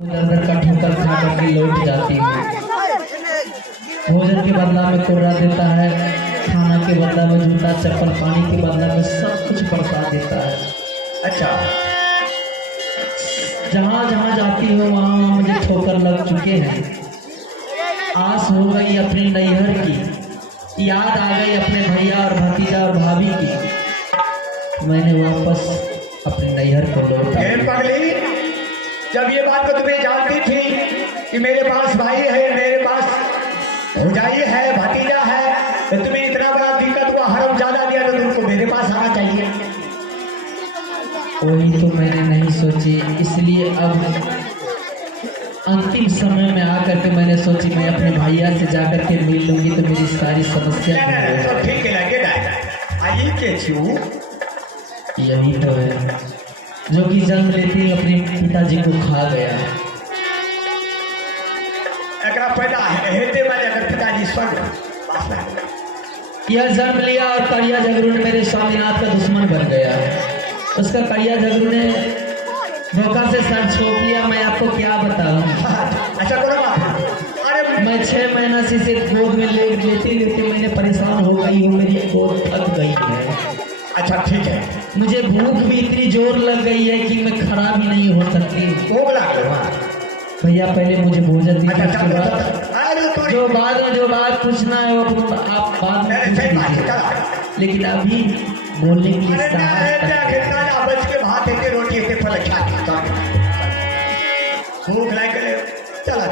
अंदर का ठोकर खा करके लौट जाती है। भोजन के बदला में कोड़ा देता है, खाना के बदला में जूता चप्पल, पानी के बदला में सब कुछ बरसा देता है। अच्छा, जहाँ जहाँ जाती हूँ वहाँ वहाँ मुझे ठोकर लग चुके हैं। आस हो गई अपनी नैहर की, याद आ गई अपने भैया और भतीजा और भाभी की। मैंने वापस अपने नैहर को लौटा। पगली, जब ये बात तो तुम्हें जानती थी कि मेरे पास भाई है, मेरे पास भौजाई है, भतीजा है, तो तुम्हें इतना बड़ा दिक्कत हुआ, हरम ज्यादा दिया, तो तुमको मेरे पास आना चाहिए। वही तो मैंने नहीं सोची, इसलिए अब अंतिम समय में आकर के मैंने सोची मैं अपने भैया से जाकर के मिल लूंगी तो मेरी सारी समस्या तो ठीक है, लगे आई के छू। यही तो है जो कि जन्म लेते ही अपने पिताजी को खा गया। एकरा पैदा हेते वाले अगर पिताजी स्वर्ग यह जन्म लिया और करिया झगड़ू ने मेरे स्वामीनाथ का दुश्मन बन गया। उसका करिया झगड़ू ने धोखा से सर छोड़ दिया। मैं आपको क्या बताऊं। अच्छा करो बात। अरे मैं 6 महीना से इसे गोद में लेते लेते मैंने परेशान हो गई हूँ, मेरी गोद थक गई है। अच्छा ठीक है, मुझे भूख भी इतनी जोर लग गई है कि मैं खड़ा भी नहीं हो सकती। भैया पहले मुझे भोजन दीजिए, जो बात पूछना है वो आप बाद में पूछ लीजिए, लेकिन अभी बोलने के लिए भूख लग गई, चला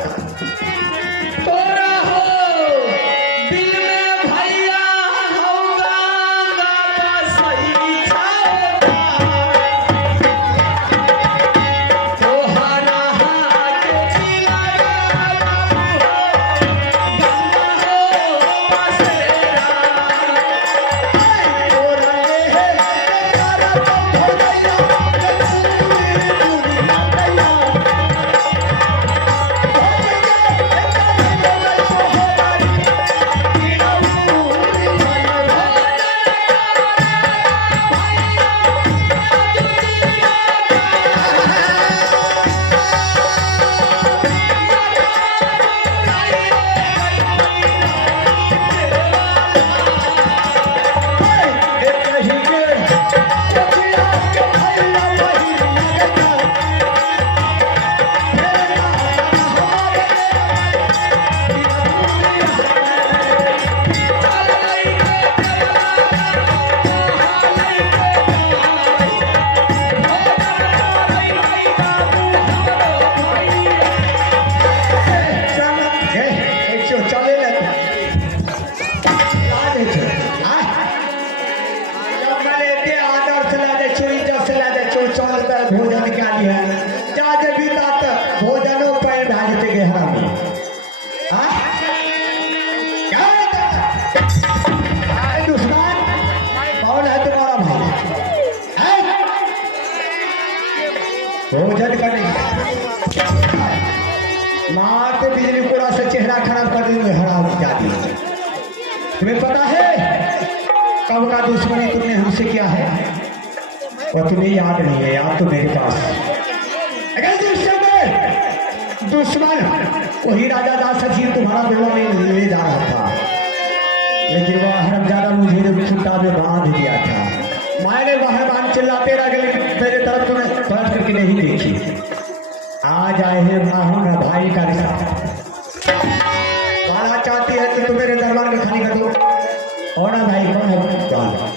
भोजन क्या लिया जाजे बीता भोजनों पर भाजते गहरा में क्या दुश्मन कौन है तुम्हारा भाई? भोजन करने मार के बिजली पूरा से चेहरा खराब कर देंगे, हराम क्या दिए। तुम्हें पता है कब का दुश्मनी तुमने हमसे किया है और तुम्हें याद नहीं है। याद तो मेरे पास अगर दुश्मन वही राजा दास सचिन तुम्हारा बेड़ा में ले जा रहा था, लेकिन वह हरमजादा मुझे छुट्टा में बांध दिया था। मैंने वह बांध चिल्लाते रह गए, मेरे तरफ तुम्हें पलट करके नहीं देखी। आज आए हैं माँ भाई का रिश्ता, काला चाहती है कि तुम मेरे दरबार में खाली कर दो। और ना भाई कौन है काला?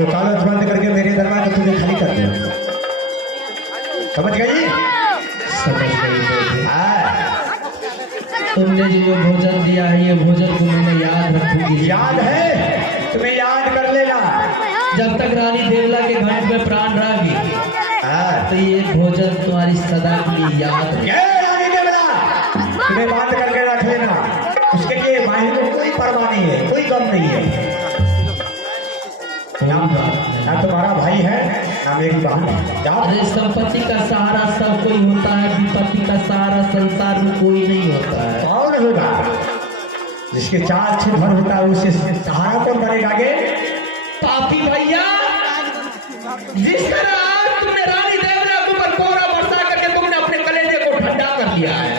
वकालत बंद करके मेरे दरबार को तुझे खाली कर दिया। समझ गई? समझ गई बेटे। हाँ, तुमने जो ये भोजन दिया है ये भोजन को मैं याद रखूंगी। याद है? तुम्हें याद कर लेना। जब तक रानी देवला के घाट में प्राण रहेगी हाँ, तो ये भोजन तुम्हारी सदा के लिए याद है। ये रानी देवला, तुम्हें बात करके रख लेना। उसके लिए माहिर को कोई परवाह नहीं है, कोई गम नहीं है। ना तुम्हारा भाई है ना मेरी बहन है। जाओ। अरे संपत्ति का सहारा सब कोई होता है, विपत्ति का सहारा संसार में कोई नहीं होता है। कौन होगा? जिसके चार छुधर होता है उसे सहारा कौन बनेगा? आगे पापी भैया, जिस तरह आज तुमने रानी देवला के ऊपर कोहरा बरसा करके तुमने अपने कलेजे को ठंडा कर लिया है,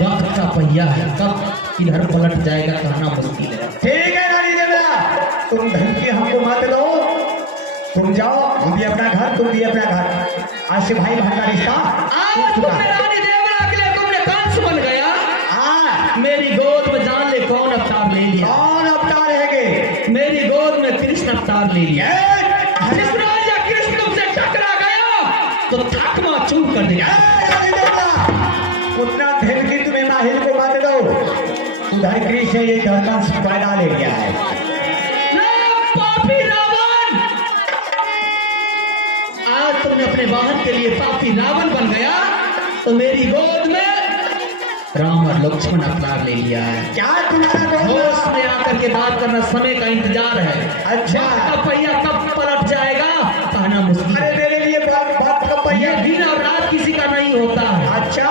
वक्त का पहिया है, कब इधर पलट जाएगा कहना मुश्किल है। ठीक है रानी देवला, तुम धमकी हमको मत दो। तुम जाओ, हम भी अपना घर, तुम भी अपना घर। आज से भाई बहन का रिश्ता आज तुमने रानी देवला के लिए तुमने कंस बन गया। हाँ, मेरी गोद में जान ले कौन अवतार ले लिया। कौन अवतार रहेंगे? मेरी गोद में कृष्ण अवतार ले लिया। ये जिस राजा कृष्ण तुमसे टकरा गया तो थकमा चूक कर दिया। रानी देवला, उतना धमकी तुम्हें माहिर को मत दो। उधर कृष्ण ये धरकंस पैदा ले गया है। पापी रावण, आज तुमने अपने वाहन के लिए पापी रावण बन गया तो मेरी गोद में राम और लक्ष्मण अवतार ले लिया है। क्या तुम्हारा होश में आकर के बात करना, समय का इंतजार है। अच्छा। बात का पहिया कब पलट जाएगा कहना मुश्किल अरे है। मेरे लिए बात का पहिया। ये दिन और रात किसी का नहीं होता है। अच्छा,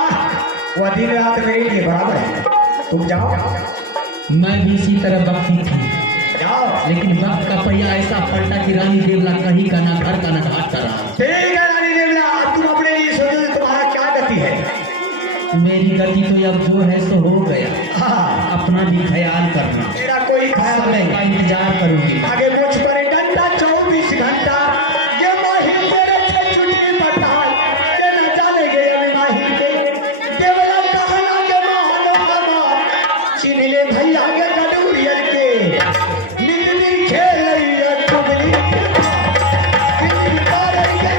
वह दिन रात मेरे लिए बराबर है। तुम जाओ। मैं भी इसी तरह भक्ति थी, जाओ। लेकिन वक्त का पहिया ऐसा पलटा कि रानी देवला कहीं का ना घर का ना घाट का रहा। ठीक है रानी देवला, अब तुम अपने लिए सोचो तुम्हारा क्या गति है। मेरी गति तो अब जो है सो हो गया। हाँ, अपना भी ख्याल करना, मेरा कोई ख्याल समय नहीं। का इंतजार करूंगी। आगे मुझ पर डंडा 24 घंटा। ये माहिर तेरे से चुटकी पटाल ये न जाने गए अभी माहिर के देवला कहना के मानो हमार छीन ले भैया के गडूरियर के निंदनी खेल रही है चुगली निंदनी कर रही है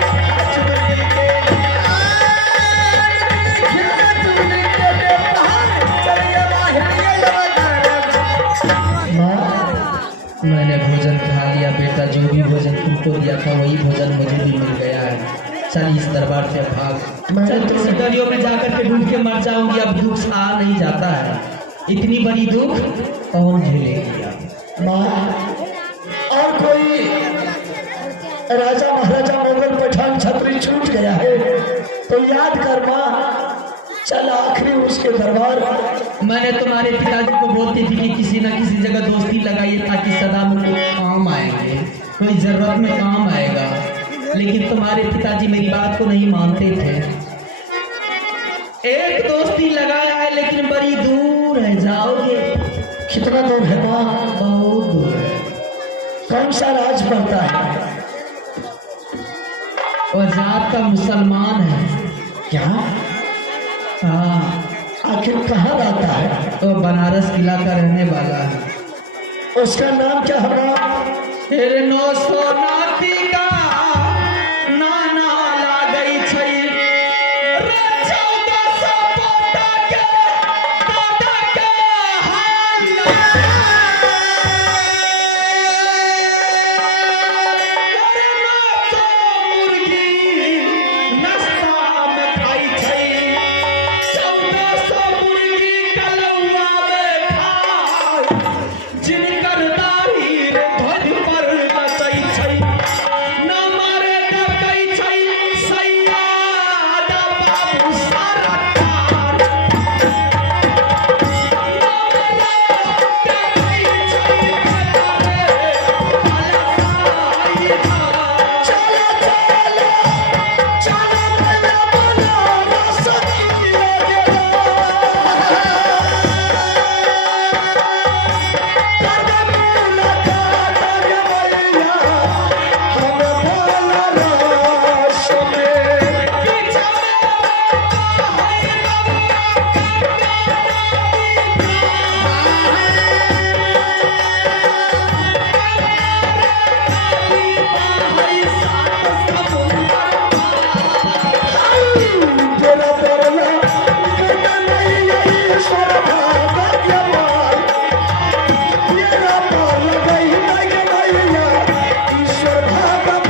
चुगली के चुगली के चलिए माहिर के मैंने भोजन खा लिया बेटा, जो भी भोजन तुमको दिया था वही भोजन मुझे भी मिल गया है। चल इस दरबार से भाग। चल किसी गलियों में जाकर के ढूंढ के मर जाऊंगी, अब दुख सहा नहीं जाता है। इतनी बड़ी दुख कौन झेलेगी अब? माँ, और कोई राजा महाराजा मुगल पठान छत्री छूट गया है तो याद कर माँ। चल आखिरी उसके दरबार। मैंने तुम्हारे पिताजी को बोलती थी कि किसी न किसी जगह दोस्ती लगाइए ताकि सदा मुझे काम आएंगे, कोई जरूरत में काम आएगा, लेकिन तुम्हारे पिताजी मेरी बात को नहीं मानते थे। एक दोस्ती लगाया है लेकिन बड़ी दूर है, जाओगे? कितना दूर है माँ? बहुत दूर है। कौन सा राज पड़ता है? वह जात का मुसलमान है। क्या? हाँ, आखिर कहाँ रहता है? तो बनारस किला का रहने वाला है। उसका नाम क्या होगा? तेरे 900 नाती का नाना ला गई छई रे 1400 पोता के दादा के हाल तेरे 900 मुर्गी नाश्ता में खाई छई 1400 मुर्गी कलौआ में खाई जिनकर दाढ़ी रे ध्वज पर नचै छै। ईश्वर भागत पाल तेरा पार लगई नहीं मैया ईश्वर भागत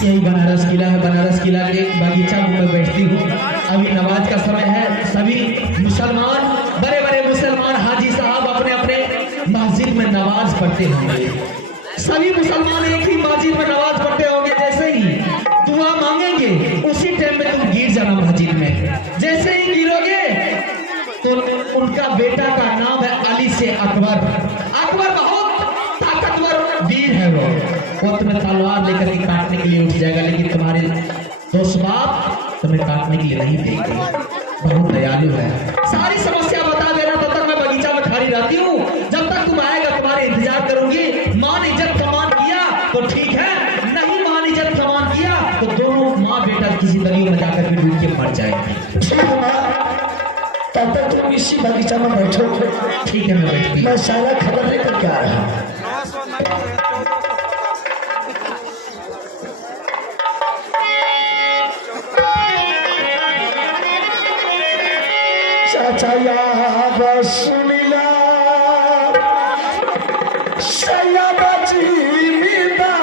यही बनारस किला है। बनारस किला के बगीचा में मैं बैठती हूँ। अभी नमाज का समय है। सभी मुसलमान, बड़े बड़े मुसलमान हाजी साहब अपने अपने मस्जिद में नमाज पढ़ते होंगे। सभी मुसलमान एक ही मस्जिद में नमाज पढ़ते होंगे। जैसे ही दुआ मांगेंगे उसी टाइम में तुम गिर जाना मस्जिद में। जैसे ही गिरोगे तो उनका बेटा का नाम है अली से अकबर। अकबर बहुत ताकतवर वीर है। वो तुम्हें तलवार लेकर के काटने के लिए उठ जाएगा, लेकिन तुम्हारे दोस्त बाप तुम्हें काटने के लिए नहीं देंगे। बहुत दयालु है। सारी समस्या बता देना, तब तक मैं बगीचा में खड़ी रहती हूँ। जब तक तुम आएगा तुम्हारे इंतजार करूंगी। मां ने इज्जत सम्मान किया तो ठीक है, नहीं मां ने इज्जत सम्मान किया तो दोनों माँ बेटा किसी दरियो में जाकर के डूब के मर जाएंगे। ठीक है माँ, तब तक तुम इसी बगीचा में बैठो। ठीक है, मैं बैठती हूँ। मैं सारा खबर लेकर के आ रहा हूँ। चाचा या सुनिला सैयद जी मिदा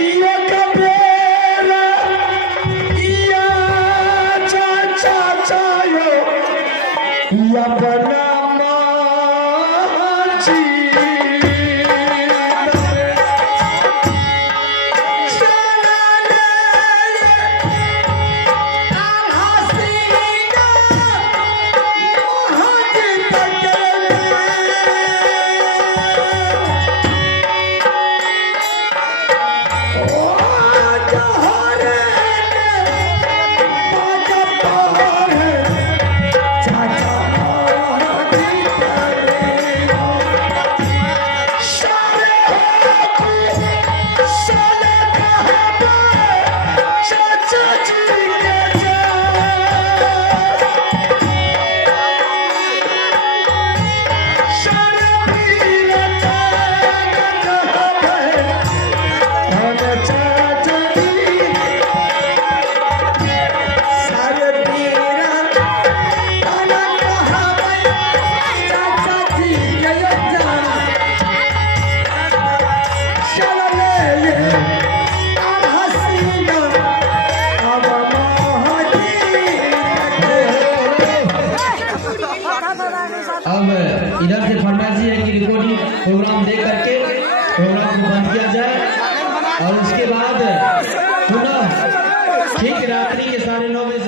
ये कबेर या चाचा चायो या बना माची अब इधर से फरमाइश है कि रिकॉर्डिंग प्रोग्राम दे करके प्रोग्राम को बंद किया जाए और उसके बाद पुनः ठीक रात्रि के 9:30 बजे